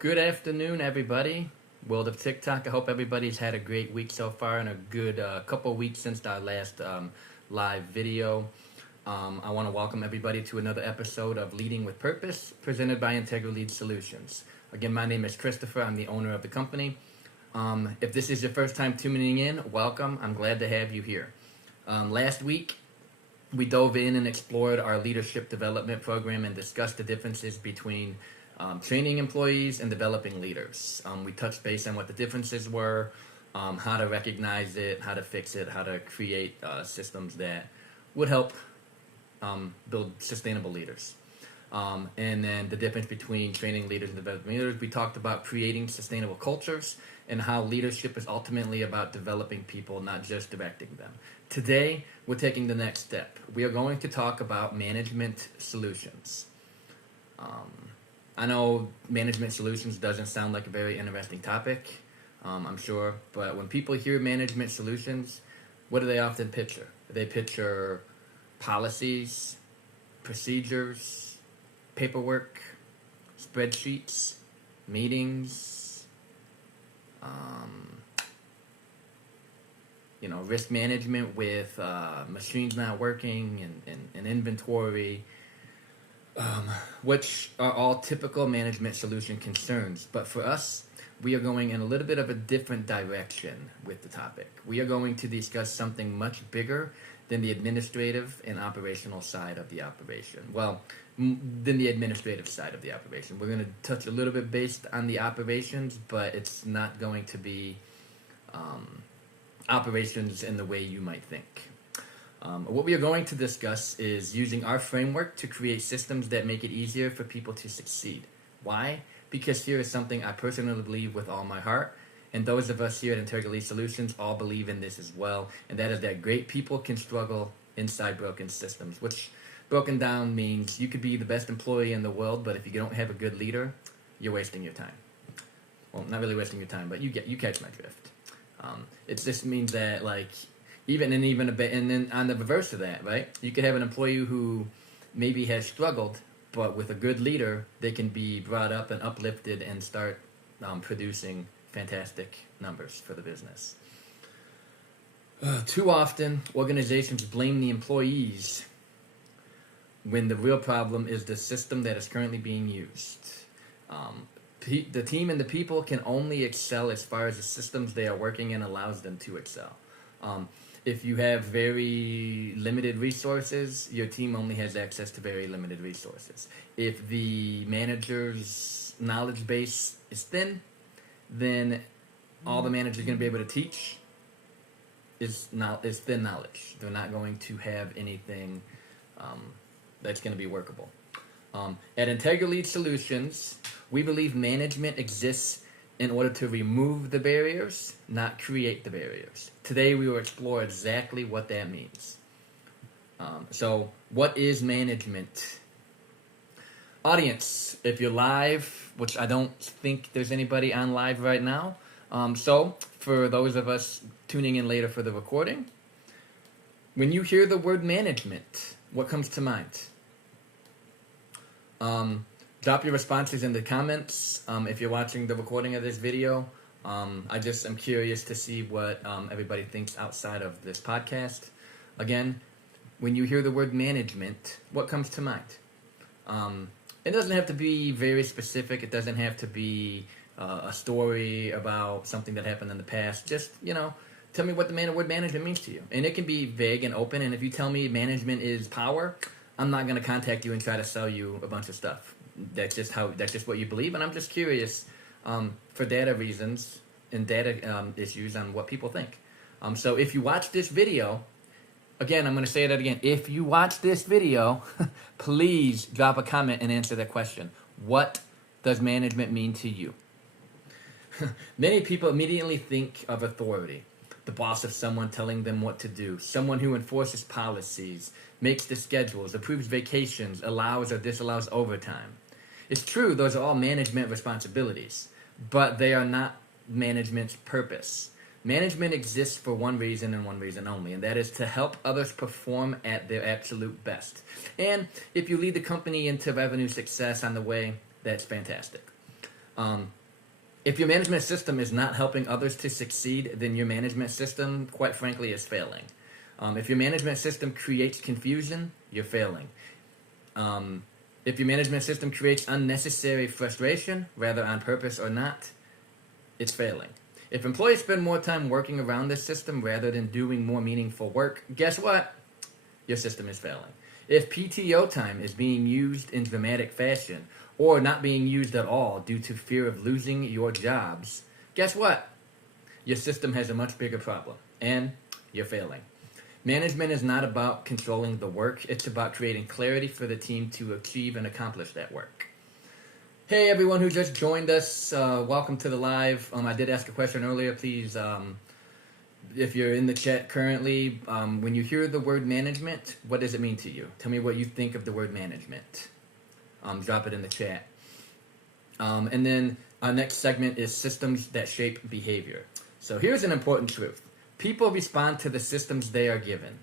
Good afternoon, everybody. World of TikTok. I hope everybody's had a great week so far and a good couple of weeks since our last live video. I want to welcome everybody to another episode of Leading with Purpose, presented by IntegriLead Solutions. Again, my name is Christopher. I'm the owner of the company. If this is your first time tuning in, welcome. I'm glad to have you here. Last week, we dove in and explored our leadership development program and discussed the differences between training employees and developing leaders. We touched base on what the differences were, how to recognize it, how to fix it, how to create systems that would help build sustainable leaders. And then the difference between training leaders and developing leaders. We talked about creating sustainable cultures and how leadership is ultimately about developing people, not just directing them. Today, we're taking the next step. We are going to talk about management solutions. I know management solutions doesn't sound like a very interesting topic, I'm sure, but when people hear management solutions, what do they often picture? They picture policies, procedures, paperwork, spreadsheets, meetings, risk management with machines not working and inventory, which are all typical management solution concerns. But for us, we are going in a little bit of a different direction with the topic. We are going to discuss something much bigger than the administrative and operational side of the operation. Well, than the administrative side of the operation. We're going to touch a little bit based on the operations, but it's not going to be operations in the way you might think. What we are going to discuss is using our framework to create systems that make it easier for people to succeed. Why? Because here is something I personally believe with all my heart, and those of us here at IntegriLead Solutions all believe in this as well, and that is that great people can struggle inside broken systems, which broken down means you could be the best employee in the world, but if you don't have a good leader, you're wasting your time. Well, not really wasting your time, but you catch my drift. It just means that even then on the reverse of that, right? You could have an employee who maybe has struggled, but with a good leader, they can be brought up and uplifted and start producing fantastic numbers for the business. Too often, organizations blame the employees when the real problem is the system that is currently being used. The team and the people can only excel as far as the systems they are working in allows them to excel. If you have very limited resources, your team only has access to very limited resources. If the manager's knowledge base is thin, then all the manager's going to be able to teach is thin knowledge. They're not going to have anything that's going to be workable. At IntegriLead Solutions, we believe management exists in order to remove the barriers, not create the barriers. Today we will explore exactly what that means. So what is management? Audience, if you're live, which I don't think there's anybody on live right now, so for those of us tuning in later for the recording, when you hear the word management, what comes to mind? Drop your responses in the comments if you're watching the recording of this video. I just am curious to see what everybody thinks outside of this podcast. Again, when you hear the word management, what comes to mind? It doesn't have to be very specific. It doesn't have to be a story about something that happened in the past. Just, tell me what the word management means to you. And it can be vague and open. And if you tell me management is power, I'm not going to contact you and try to sell you a bunch of stuff. That's just what you believe, and I'm just curious for data reasons and data issues on what people think. So if you watch this video, again, I'm going to say that again. If you watch this video, please drop a comment and answer that question. What does management mean to you? Many people immediately think of authority. The boss of someone telling them what to do, someone who enforces policies, makes the schedules, approves vacations, allows or disallows overtime. It's true, those are all management responsibilities, but they are not management's purpose. Management exists for one reason and one reason only, and that is to help others perform at their absolute best. And if you lead the company into revenue success on the way, that's fantastic. If your management system is not helping others to succeed, then your management system, quite frankly, is failing. If your management system creates confusion, you're failing. If your management system creates unnecessary frustration, whether on purpose or not, it's failing. If employees spend more time working around the system rather than doing more meaningful work, guess what? Your system is failing. If PTO time is being used in dramatic fashion or not being used at all due to fear of losing your jobs, guess what? Your system has a much bigger problem, and you're failing. Management is not about controlling the work. It's about creating clarity for the team to achieve and accomplish that work. Hey, everyone who just joined us, welcome to the live. I did ask a question earlier. Please, if you're in the chat currently, when you hear the word management, what does it mean to you? Tell me what you think of the word management. Drop it in the chat. And then our next segment is systems that shape behavior. So here's an important truth. People respond to the systems they are given.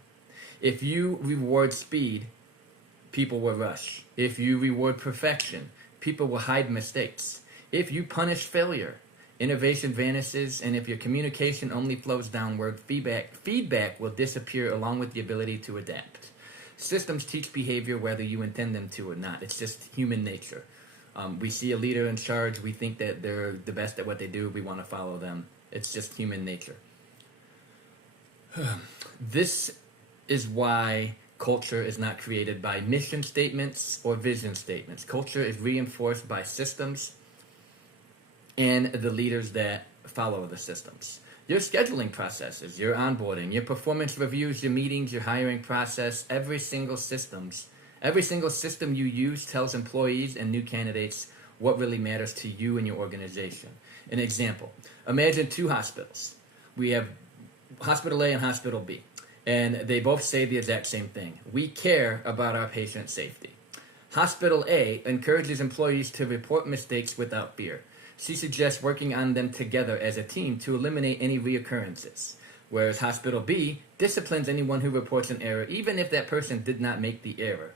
If you reward speed, people will rush. If you reward perfection, people will hide mistakes. If you punish failure, innovation vanishes. And if your communication only flows downward, feedback will disappear along with the ability to adapt. Systems teach behavior whether you intend them to or not. It's just human nature. We see a leader in charge. We think that they're the best at what they do. We want to follow them. It's just human nature. This is why culture is not created by mission statements or vision statements. Culture is reinforced by systems and the leaders that follow the systems. Your scheduling processes, your onboarding, your performance reviews, your meetings, your hiring process, every single system you use tells employees and new candidates what really matters to you and your organization. An example, imagine two hospitals. We have Hospital A and Hospital B, and they both say the exact same thing. We care about our patient safety. Hospital A encourages employees to report mistakes without fear. She suggests working on them together as a team to eliminate any reoccurrences. Whereas Hospital B disciplines anyone who reports an error, even if that person did not make the error.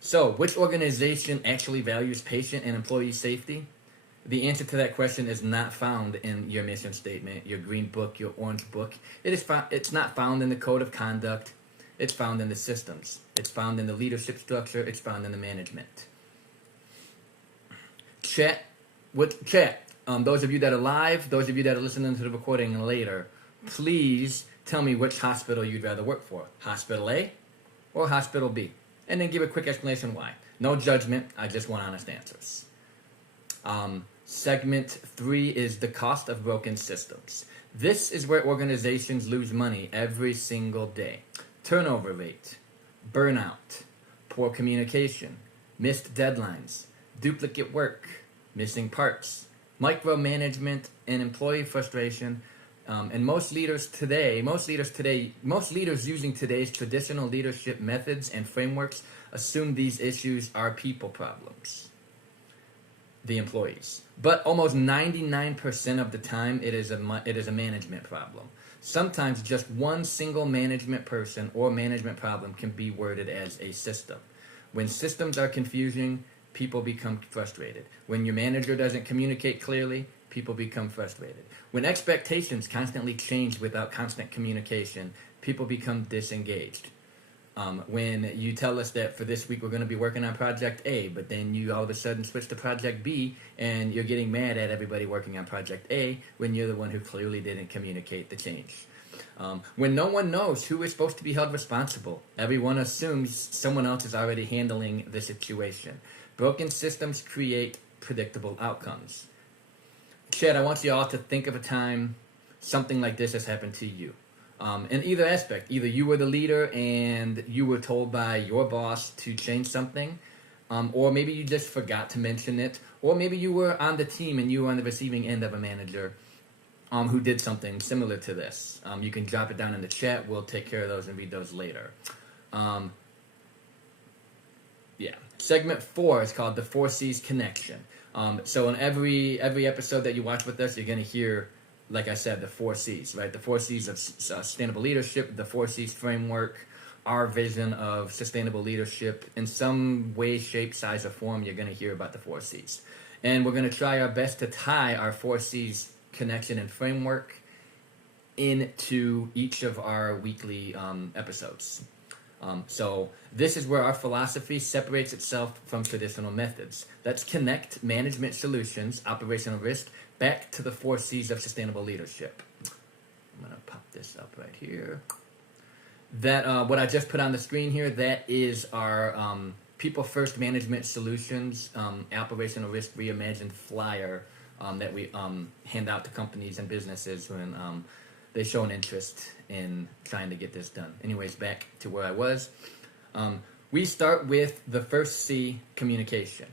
So, which organization actually values patient and employee safety? The answer to that question is not found in your mission statement, your green book, your orange book. It's not found in the code of conduct. It's found in the systems. It's found in the leadership structure. It's found in the management. Chat. Those of you that are live, those of you that are listening to the recording later, please tell me which hospital you'd rather work for. Hospital A or Hospital B. And then give a quick explanation why. No judgment. I just want honest answers. Segment 3 is the cost of broken systems. This is where organizations lose money every single day. Turnover rate, burnout, poor communication, missed deadlines, duplicate work, missing parts, micromanagement, and employee frustration. And most leaders using today's traditional leadership methods and frameworks assume these issues are people problems. The employees. But almost 99% of the time, it is a management problem. Sometimes just one single management person or management problem can be worded as a system. When systems are confusing, people become frustrated. When your manager doesn't communicate clearly, people become frustrated. When expectations constantly change without constant communication, people become disengaged. When you tell us that for this week we're going to be working on Project A, but then you all of a sudden switch to Project B, and you're getting mad at everybody working on Project A when you're the one who clearly didn't communicate the change. When no one knows who is supposed to be held responsible, everyone assumes someone else is already handling the situation. Broken systems create predictable outcomes. Chad, I want you all to think of a time something like this has happened to you. In either aspect, either you were the leader and you were told by your boss to change something, or maybe you just forgot to mention it, or maybe you were on the team and you were on the receiving end of a manager who did something similar to this. You can drop it down in the chat. We'll take care of those and read those later. Segment 4 is called the 4 C's connection. So in every episode that you watch with us, you're going to hear, like I said, the 4 C's, right? The 4 C's of sustainable leadership, the 4 C's framework, our vision of sustainable leadership. In some way, shape, size, or form, you're going to hear about the 4 C's. And we're going to try our best to tie our 4C's connection and framework into each of our weekly episodes. So this is where our philosophy separates itself from traditional methods. Let's connect management solutions, operational risk, back to the 4C's of sustainable leadership. I'm going to pop this up right here. That what I just put on the screen here, that is our People First Management Solutions Operational Risk Reimagined flyer that we hand out to companies and businesses when they show an interest in trying to get this done. Anyways, back to where I was. We start with the first C, communication.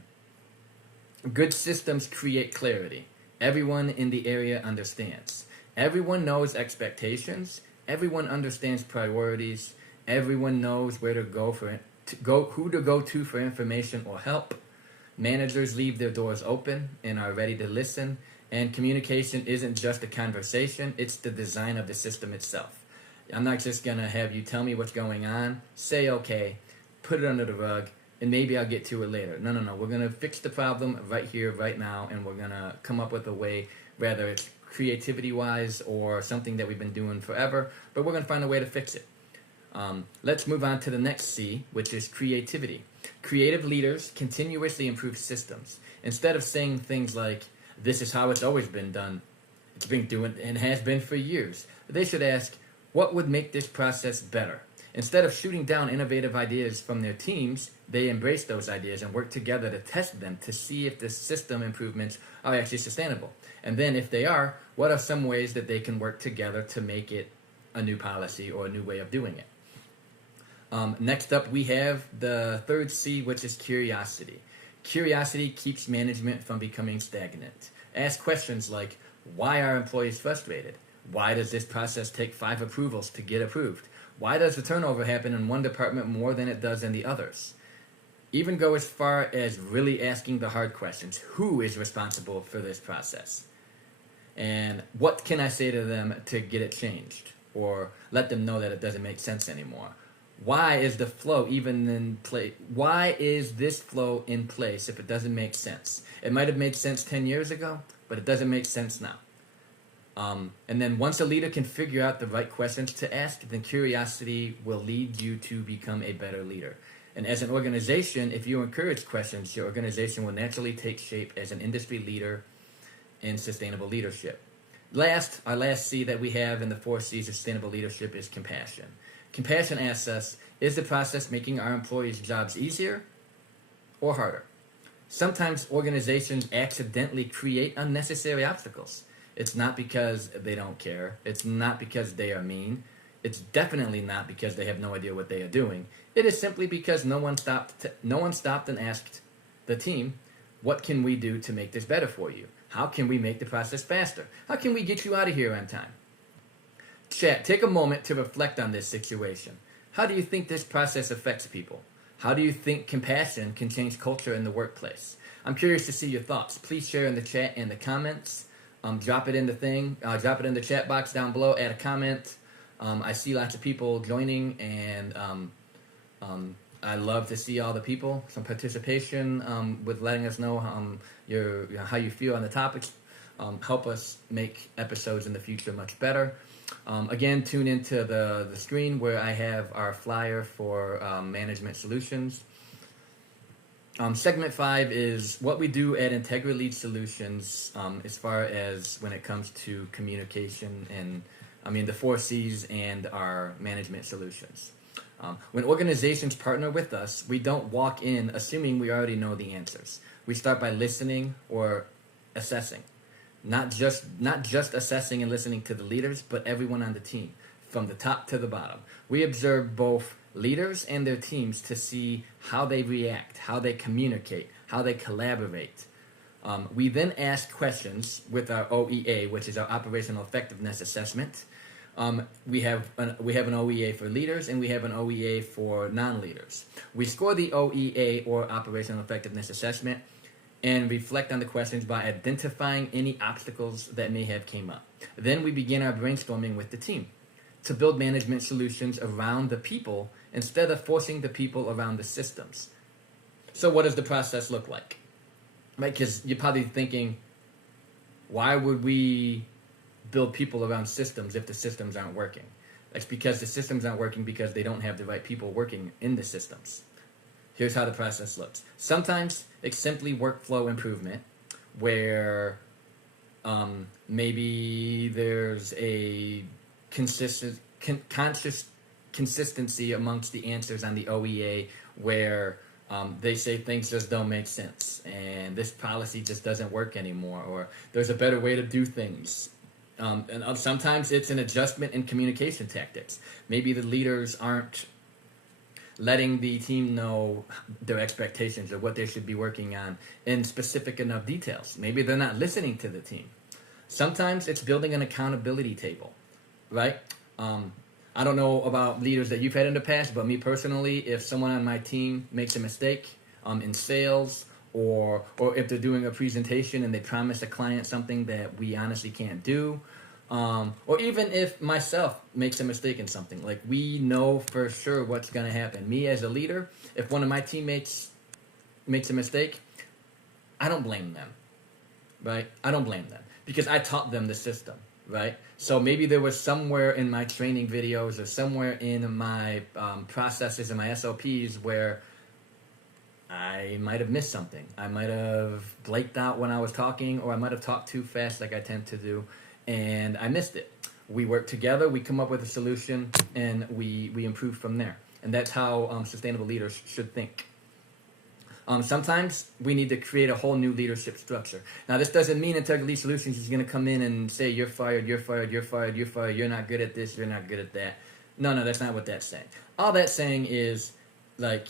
Good systems create clarity. Everyone in the area understands. Everyone knows expectations. Everyone understands priorities. Everyone knows where to go who to go to for information or help. Managers leave their doors open and are ready to listen. And communication isn't just a conversation, it's the design of the system itself. I'm not just going to have you tell me what's going on, say okay, put it under the rug, and maybe I'll get to it later. No. We're going to fix the problem right here, right now, and we're going to come up with a way, whether it's creativity-wise or something that we've been doing forever, but we're going to find a way to fix it. Let's move on to the next C, which is creativity. Creative leaders continuously improve systems. Instead of saying things like, this is how it's always been done, it's been doing and has been for years, they should ask, what would make this process better? Instead of shooting down innovative ideas from their teams, they embrace those ideas and work together to test them to see if the system improvements are actually sustainable. And then if they are, what are some ways that they can work together to make it a new policy or a new way of doing it? Next up, we have the third C, which is curiosity. Curiosity keeps management from becoming stagnant. Ask questions like, why are employees frustrated? Why does this process take 5 approvals to get approved? Why does the turnover happen in one department more than it does in the others? Even go as far as really asking the hard questions. Who is responsible for this process? And what can I say to them to get it changed? Or let them know that it doesn't make sense anymore? Why is the flow even in place? Why is this flow in place if it doesn't make sense? It might have made sense 10 years ago, but it doesn't make sense now. And then once a leader can figure out the right questions to ask, then curiosity will lead you to become a better leader. And as an organization, if you encourage questions, your organization will naturally take shape as an industry leader in sustainable leadership. Our last C that we have in the 4 C's of sustainable leadership is compassion. Compassion asks us, is the process making our employees' jobs easier or harder? Sometimes organizations accidentally create unnecessary obstacles. It's not because they don't care. It's not because they are mean. It's definitely not because they have no idea what they are doing. It is simply because no one stopped and asked the team, what can we do to make this better for you? How can we make the process faster? How can we get you out of here on time? Chat, take a moment to reflect on this situation. How do you think this process affects people? How do you think compassion can change culture in the workplace? I'm curious to see your thoughts. Please share in the chat and the comments. Drop it in the chat box down below. Add a comment. I see lots of people joining, and I love to see all the people. Some participation with letting us know how you feel on the topics. Help us make episodes in the future much better. Again, tune into the screen where I have our flyer for management solutions. Segment 5 is what we do at IntegriLead Solutions as far as when it comes to communication and, the 4 C's and our management solutions. When organizations partner with us, we don't walk in assuming we already know the answers. We start by listening or assessing. Not just assessing and listening to the leaders, but everyone on the team, from the top to the bottom. We observe both leaders and their teams to see how they react, how they communicate, how they collaborate. We then ask questions with our OEA, which is our Operational Effectiveness Assessment. We have an OEA for leaders, and we have an OEA for non-leaders. We score the OEA, or Operational Effectiveness Assessment, and reflect on the questions by identifying any obstacles that may have came up. Then we begin our brainstorming with the team to build management solutions around the people instead of forcing the people around the systems. So what does the process look like? right? Because you're probably thinking, why would we build people around systems if the systems aren't working? That's because the systems aren't working because they don't have the right people working in the systems. Here's how the process looks. Sometimes it's simply workflow improvement, where maybe there's a consistent, conscious consistency amongst the answers on the OEA, where they say things just don't make sense, and this policy just doesn't work anymore, or there's a better way to do things. And sometimes it's an adjustment in communication tactics. Maybe the leaders aren't letting the team know their expectations or what they should be working on in specific enough details. Maybe they're not listening to the team. Sometimes it's building an accountability table, right? I don't know about leaders that you've had in the past, but me personally, if someone on my team makes a mistake in sales, or if they're doing a presentation and they promise a client something that we honestly can't do, or even if myself makes a mistake in something, like we know for sure what's going to happen. Me as a leader, if one of my teammates makes a mistake, I don't blame them, right? I don't blame them because I taught them the system, right? So maybe there was somewhere in my training videos or somewhere in my processes and my SOPs where I might have missed something. I might have blanked out when I was talking, or I might have talked too fast like I tend to do, and I missed it. We work together, we come up with a solution, and we improve from there. And that's how sustainable leaders should think. Sometimes we need to create a whole new leadership structure. Now, this doesn't mean IntegriLead Solutions is going to come in and say, you're fired, you're fired, you're fired, you're fired, you're not good at this, you're not good at that. No, that's not what that's saying. All that's saying is, like,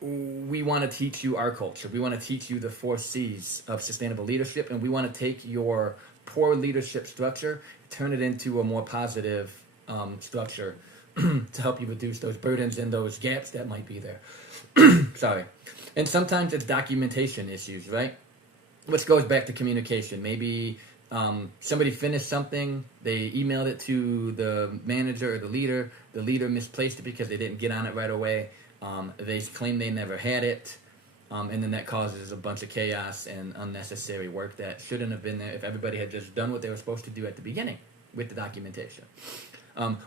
we want to teach you our culture. We want to teach you the 4 C's of sustainable leadership, and we want to take your poor leadership structure, turn it into a more positive structure to help you reduce those burdens and those gaps that might be there. Sorry. And sometimes it's documentation issues, right? Which goes back to communication. Maybe somebody finished something, they emailed it to the manager or the leader misplaced it because they didn't get on it right away. They claim they never had it, and then that causes a bunch of chaos and unnecessary work that shouldn't have been there if everybody had just done what they were supposed to do at the beginning with the documentation.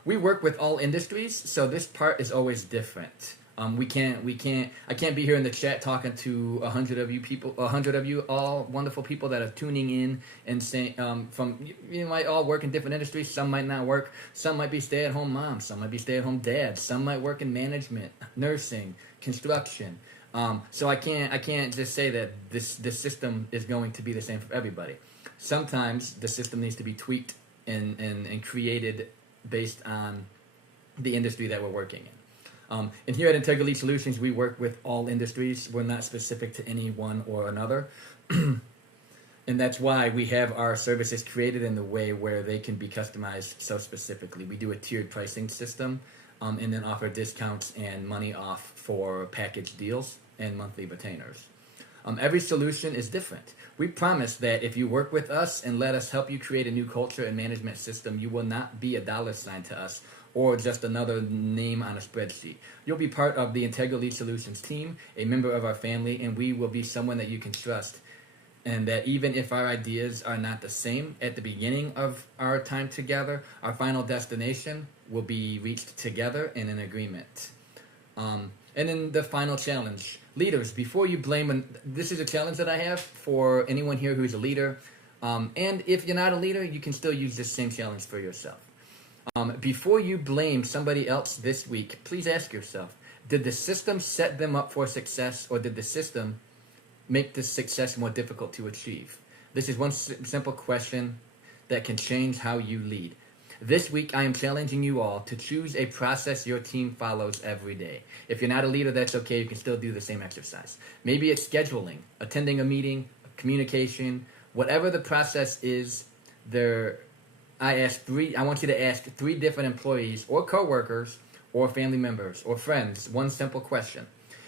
We work with all industries, so this part is always different. I can't be here in the chat talking to 100 of you, all wonderful people that are tuning in and saying, you might all work in different industries. Some might not work. Some might be stay-at-home moms. Some might be stay-at-home dads. Some might work in management, nursing, construction. So I can't just say that this system is going to be the same for everybody. Sometimes the system needs to be tweaked and created based on the industry that we're working in. And here at IntegriLead Solutions, we work with all industries. We're not specific to any one or another. And that's why we have our services created in the way where they can be customized so specifically. We do a tiered pricing system, and then offer discounts and money off for package deals and monthly retainers. Every solution is different. We promise that if you work with us and let us help you create a new culture and management system, you will not be a dollar sign to us or just another name on a spreadsheet. You'll be part of the IntegriLead Solutions team, a member of our family, and we will be someone that you can trust. And that even if our ideas are not the same at the beginning of our time together, our final destination will be reached together in an agreement. And then the final challenge. Leaders, before you blame, this is a challenge that I have for anyone here who's a leader. And if you're not a leader, you can still use this same challenge for yourself. Before you blame somebody else this week, please ask yourself, did the system set them up for success, or did the system make this success more difficult to achieve? This is one simple question that can change how you lead. This week, I am challenging you all to choose a process your team follows every day. If you're not a leader, that's okay. You can still do the same exercise. Maybe it's scheduling, attending a meeting, communication, whatever the process is. I want you to ask 3 different employees or coworkers or family members or friends one simple question.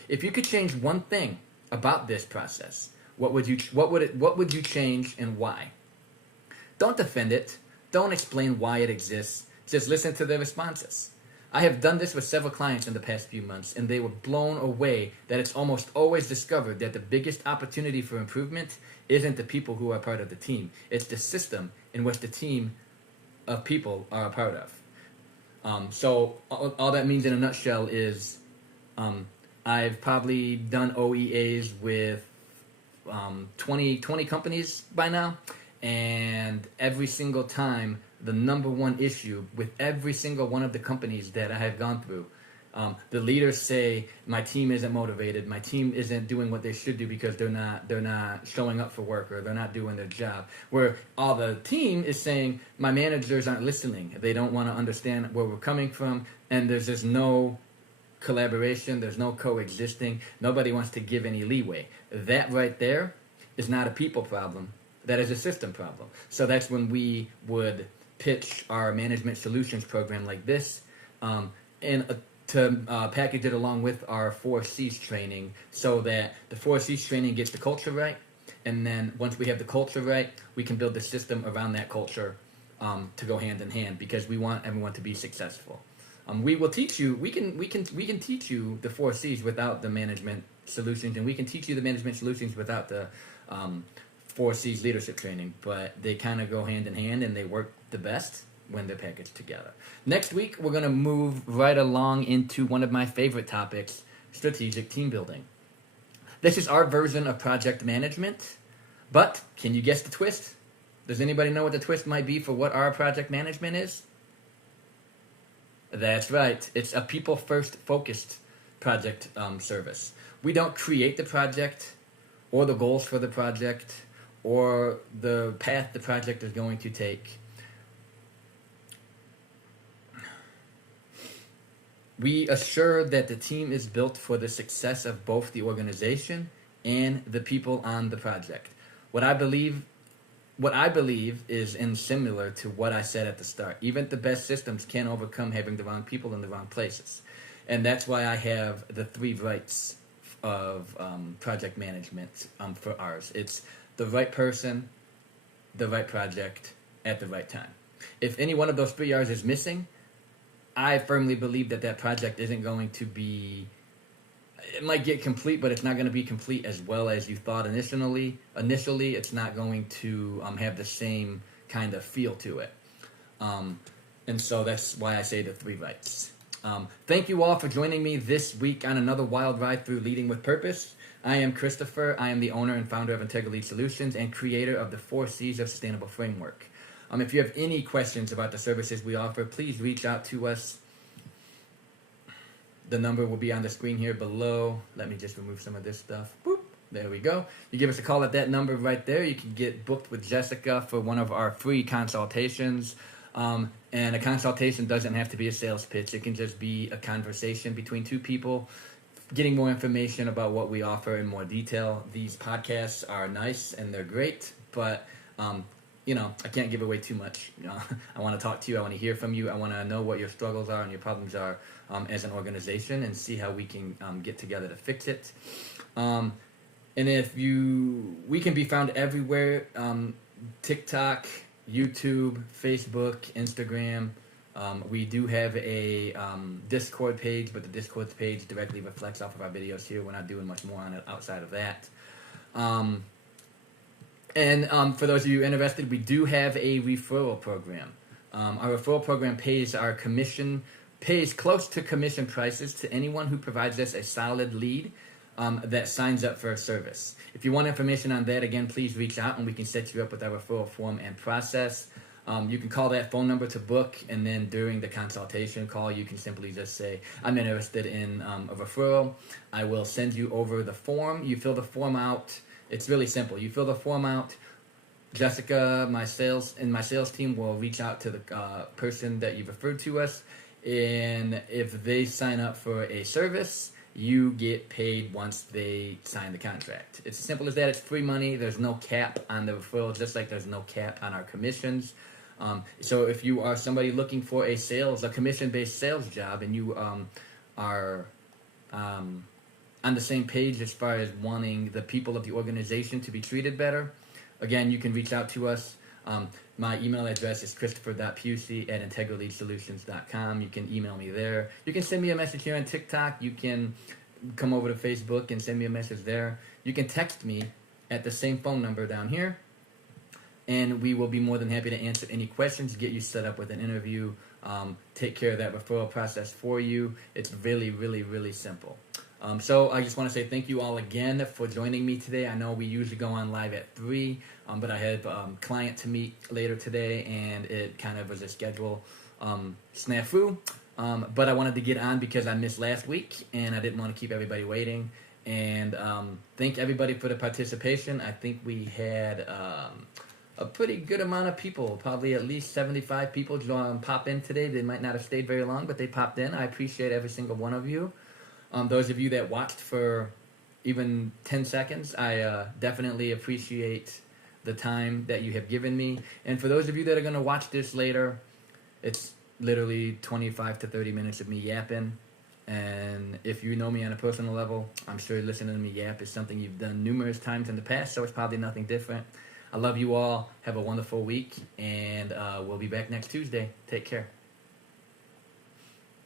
If you could change one thing about this process, what would you change and why? Don't defend it. Don't explain why it exists. Just listen to the responses. I have done this with several clients in the past few months, and they were blown away that it's almost always discovered that the biggest opportunity for improvement isn't the people who are part of the team. It's the system in which the team of people are a part of. So all that means in a nutshell is I've probably done OEAs with 20 companies by now, and every single time the number one issue with every single one of the companies that I have gone through, the leaders say my team isn't motivated, my team isn't doing what they should do because they're not showing up for work, or they're not doing their job. Where all the team is saying my managers aren't listening, they don't want to understand where we're coming from, and there's just no collaboration, there's no coexisting, nobody wants to give any leeway. That right there is not a people problem, that is a system problem. So that's when we would pitch our management solutions program like this, to package it along with our 4Cs training, so that the 4Cs training gets the culture right, and then once we have the culture right, we can build the system around that culture to go hand in hand, because we want everyone to be successful. We will teach you. We can teach you the 4Cs without the management solutions, and we can teach you the management solutions without the 4Cs leadership training. But they kind of go hand in hand, and they work the best when they're packaged together. Next week, we're gonna move right along into one of my favorite topics: strategic team building. This is our version of project management, but can you guess the twist? Does anybody know what the twist might be for what our project management is? That's right. It's a people-first focused project service. We don't create the project or the goals for the project or the path the project is going to take. We assure that the team is built for the success of both the organization and the people on the project. What I believe is similar to what I said at the start. Even the best systems can't overcome having the wrong people in the wrong places. And that's why I have the 3 rights of project management for ours. It's the right person, the right project, at the right time. If any one of those 3 R's is missing, I firmly believe that project isn't going to be... It might get complete, but it's not going to be complete as well as you thought initially. It's not going to have the same kind of feel to it. And so that's why I say the 3 rights. Thank you all for joining me this week on another wild ride through Leading with Purpose. I am Christopher. I am the owner and founder of IntegriLead Solutions and creator of the 4 C's of Sustainable Framework. If you have any questions about the services we offer, please reach out to us. The number will be on the screen here below. Let me just remove some of this stuff. Boop. There we go. You give us a call at that number right there. You can get booked with Jessica for one of our free consultations. And a consultation doesn't have to be a sales pitch. It can just be a conversation between 2 people, getting more information about what we offer in more detail. These podcasts are nice and they're great, but I can't give away too much. I want to talk to you. I want to hear from you. I want to know what your struggles are and your problems are as an organization, and see how we can get together to fix it. And we can be found everywhere: TikTok, YouTube, Facebook, Instagram. We do have a Discord page, but the Discord page directly reflects off of our videos here. We're not doing much more on it outside of that. And for those of you interested, we do have a referral program. Our referral program pays close to commission prices to anyone who provides us a solid lead that signs up for a service. If you want information on that, again, please reach out and we can set you up with our referral form and process. You can call that phone number to book, and then during the consultation call, you can simply just say, I'm interested in a referral. I will send you over the form. You fill the form out. It's really simple. You fill the form out. Jessica, my sales team will reach out to the person that you referred to us, and if they sign up for a service, you get paid once they sign the contract. It's as simple as that. It's free money. There's no cap on the referral, just like there's no cap on our commissions. So if you are somebody looking for a commission-based sales job, and you are on the same page as far as wanting the people of the organization to be treated better, again, you can reach out to us. My email address is christopher.pusey@IntegriLeadSolutions.com. You can email me there. You can send me a message here on TikTok. You can come over to Facebook and send me a message there. You can text me at the same phone number down here, and we will be more than happy to answer any questions, get you set up with an interview, take care of that referral process for you. It's really, really, really simple. So I just want to say thank you all again for joining me today. I know we usually go on live at 3, but I had a client to meet later today, and it kind of was a schedule snafu. But I wanted to get on because I missed last week, and I didn't want to keep everybody waiting. And thank everybody for the participation. I think we had a pretty good amount of people, probably at least 75 people pop in today. They might not have stayed very long, but they popped in. I appreciate every single one of you. Those of you that watched for even 10 seconds, I definitely appreciate the time that you have given me. And for those of you that are going to watch this later, it's literally 25 to 30 minutes of me yapping. And if you know me on a personal level, I'm sure listening to me yap is something you've done numerous times in the past, so it's probably nothing different. I love you all. Have a wonderful week, and we'll be back next Tuesday. Take care.